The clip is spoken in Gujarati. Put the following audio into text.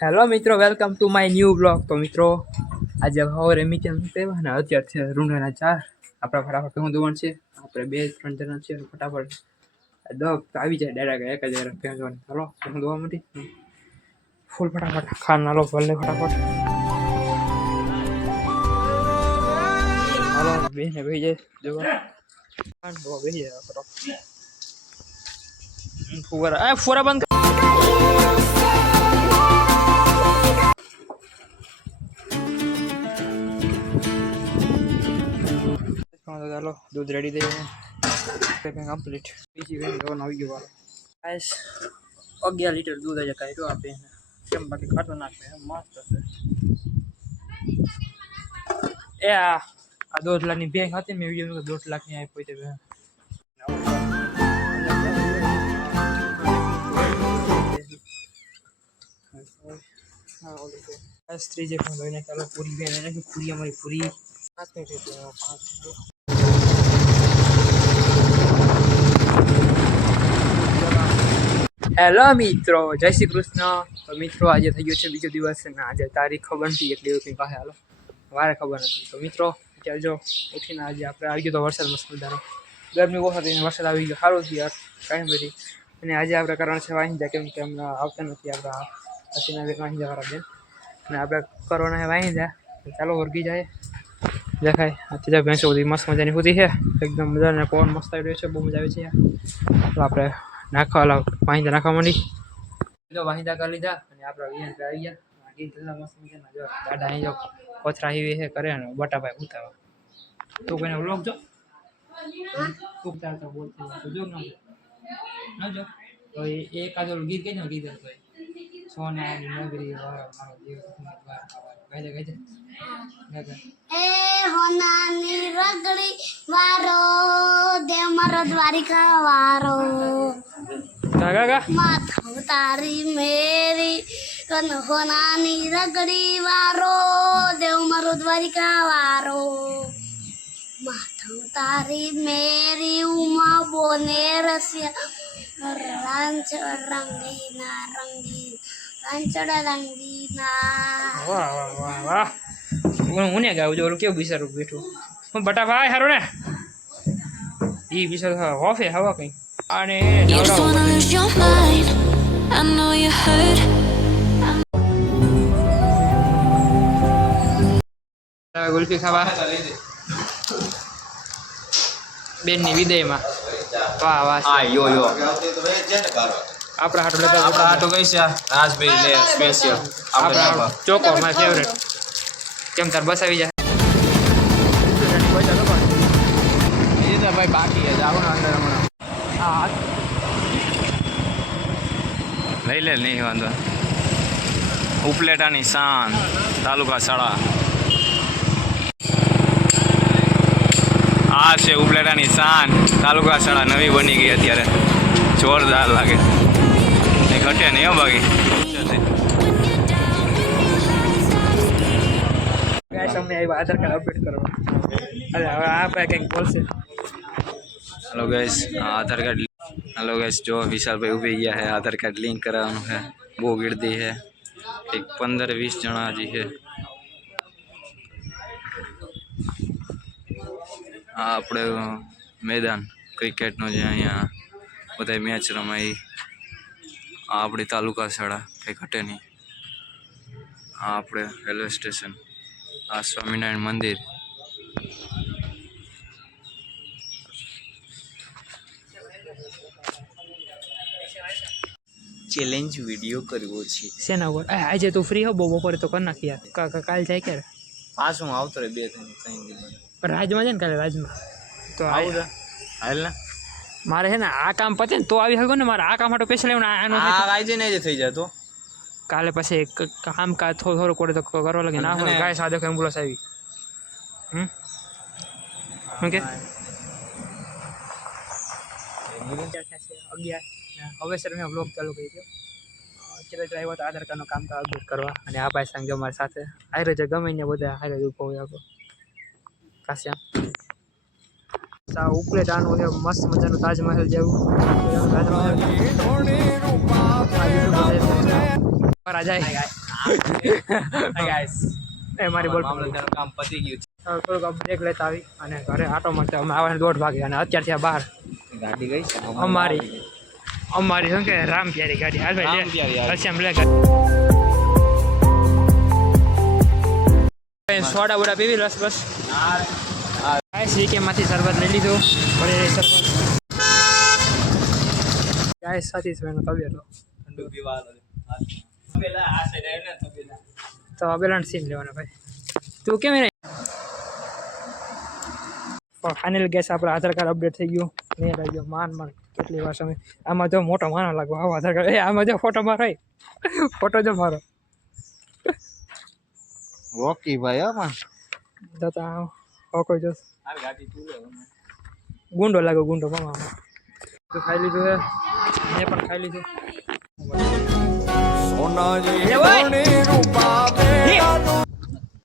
હેલો મિત્રો. Welcome to my new blog તો મિત્રો, આજે હવે મિચન કહેવા ને અત્યારે છે રૂંઢાના ચાર. આપણા ફટાફટ હું ધોવાનું છે. આપણે બે ત્રણ જણા છે ફટાફટ દગ આવી જાય ડાયરેક્ટ એક જ વાર ભેંસવાની ચાલો હું ધોવા માટે. ફૂલ ફટાફટ. ખાન હાલો ભલે ફટાફટ. હાલો, બેને બેસી જાય. જોવા. જાય. ફુવારા. આ ફુવારા બંધ તો ચાલો, દૂધ રેડી થઈ કમ્પ્લીટ બીજી વેન ગવાનું આવી ગયો ગાઈસ અગિયાર લીટર દૂધ આજે કાઢ્યું આપે કેમ બાકી ખાતો નાખે મસ્ત હશે એ આ દોઢ લાખની બેંક હતી મેં વીડિયો દોઢ લાખની આપી હતી બેંક સ્ત્રી જે પણ લઈને ચાલો પૂરી બેન એને પૂરી, અમારી પૂરી? પાંચ મિનિટ પાંચ હેલો મિત્રો, જય શ્રી કૃષ્ણ. તો મિત્રો, આજે થઈ ગયો છે બીજો દિવસ અને આજે તારીખ ખબર નથી, એટલી કંઈ પાસે હાલો. વારે ખબર નથી. તો મિત્રો, અત્યારે જો ઉઠીને આજે આપણે આવી ગયો તો વરસાદ મસ્ત ગરમી બહુ હતી વરસાદ આવી ગયો. સારું થયું કાંઈ બધી અને આજે આપણે કારણ છે વાહિંદા, કેમ કે હમણાં આવતા નથી આપણા પછીના વેગ વાંચી વાળા બેન. અને આપણે કરવાના છે વાહિંદા તો ચાલો વર્ગી જાય. દેખાય. અત્યારે ભેંસો બધી મસ્ત મજાની હોતી છે. એકદમ મજાને પવન મસ્ત આવી રહ્યો છે. બહુ મજા આવે છે તો આપણે નાખવા વાહિંદા નાખવા માંડી. જો વાહિંદા કરી લીધા. અને આપણા વિયન આવી ગયા. ગીત ધંધા મસ્ત મજાના. જો, દાદા અહીં જો કોથરા આવી છે કરે અને બટાભાઈ ઉતાવા તું કોઈને વ્લોગ જો. ખૂબ ચાલતા બોલતો જો, ના જો. તો એ એક આજો ગીત ગઈ દો ગીત તો સોનાની નગરી વાળો મારો દેવ ગાજે ગાજે ગાજે એ હોનાની રગડી વારો દેવ મારો દ્વારિકા વારો. ગા ગા માથું તારી મેરી કન હોનાની રગડી વારો દેવ મારો દ્વારિકા વારો. માથું તારી મેરી ઉમા બોને રસિયા. રાંચડ રંગીના રંગીના વાહ વાહ વાહ વાહ. હું ને ગાવું જો ઓલું કેવું બિચારું બેઠું? હું બટા ભાઈ હારો ને? એ બિચારું હોફે હવા કઈ. અને. I know you hurt. Kulfi ખાવા. બેનની વિદાયમાં. વાહ વાહ યો યો. આપણા હાટું લેતા આપણા આટો કઈ છે? રાજભાઈ લે સ્પેશિયલ આપણા ચોકો માય ફેવરેટ કેમ તાર બસ આવી જાય બીજી તો ભાઈ બાકી છે. જાઓ ને અંદર હમણાં. લઈ લે નહીં વાંધો. ઉપલેટાની શાન તાલુકા શાળા. આ છે ઉપલેટાની શાન તાલુકા શાળા નવી બની ગઈ અત્યારે. જોરદાર લાગે. એ ઘટે નહીં હો બાકી. અમને આવ્યા આધાર કાર્ડ અપડેટ કરવા. અરે હવે આ ભાઈ કંઈક બોલશે. Hello guys Aadhaar card hello guys જો વિશાલભાઈ ઊભી ગયા છે આધાર કાર્ડ લિંક કરાવવાનું છે. બહુ ગીર્દી છે. એક પંદર વીસ જણા હજી છે. આ આપણે મેદાન ક્રિકેટનું જે અહીંયા બધા મેચ રમાય આ આપણી તાલુકા શાળા કંઈ ઘટે નહીં. આ આપણે રેલવે સ્ટેશન આ સ્વામિનારાયણ મંદિર. ચેલેન્જ વીડિયો કરવો છે. શેના ઉપર? આજે તું ફ્રી હો બહુ બપોરે તો કર નાખી યાર. કા- કા- કાલ જાય ક્યારે? પાછું આવતો રે બે ત્રણ ત્રણ દિવસ. પણ રાજમાં છે ને કાલે રાજમાં? તો આવું હાલ ને? મારે છે ને આ કામ પતે ને તો આવી શકો ને મારે આ કામ માટે પૈસા લેવાનું આ- આનો આ આજે ને જ થઈ જતો કાલે પછી ક- કામ કા થોડું થોડું કરે તો ક- કરવા લાગે. ના હોય અને- ગાય સાદો એમ્બ્યુલન્સ આવી. હમ? શું કે? અગિયાર હવે સર મેં બ્લોગ ચાલુ કરી દો અત્યારે જો આવ્યો તો આધાર કાર્ડનું કામ અપડેટ કરવા અને આ ભાઈ સંગે અમારી સાથે. હારે છે ગમે ને બધા હારે જ ઊભો હોય આપણો કાશ્યા સા ઉપલે ડાનું છે. મસ્ત મજાનું તાજમહેલ જેવું રાજા એ મારી બોલ કામ પતી ગયું થોડુંક બ્રેક લેતા આવી અને ઘરે આટો મળતા અમે આવવાને દોઢ વાગે અને અત્યારથી આ બહાર ગાડી ગઈ અમારી અમારી શું કે રામ પ્યારી ગાડી. હાલ ભાઈ લે. સોડા બોડા પીવી રસ બસ? ગાય શ્રી માંથી શરબત લઈ લીધું. રહી શરબત. ગાય સાથી છે એનો તબિયત ઠંડુ પીવાનું તો અબેલા સીન લેવાનો ભાઈ. તું કેમ નહીં ફાઇનલ ગેસ આપણે આધાર કાર્ડ અપડેટ થઈ ગયું. મેં આવી ગયો માન માન. કેટલી વાર સમય. આમાં જો મોટો માનો લાગો આવો આધાર કાર્ડ એ આમાં જો ફોટો મારો ફોટો જો મારો. રોકી ભાઈ આમાં જતા હો કોઈ જો આ ગુંડો લાગે ગુંડો મામા. તો ખાઈ લીધું હે. મેં પણ ખાઈ લીધું. સોના જેવી રૂપા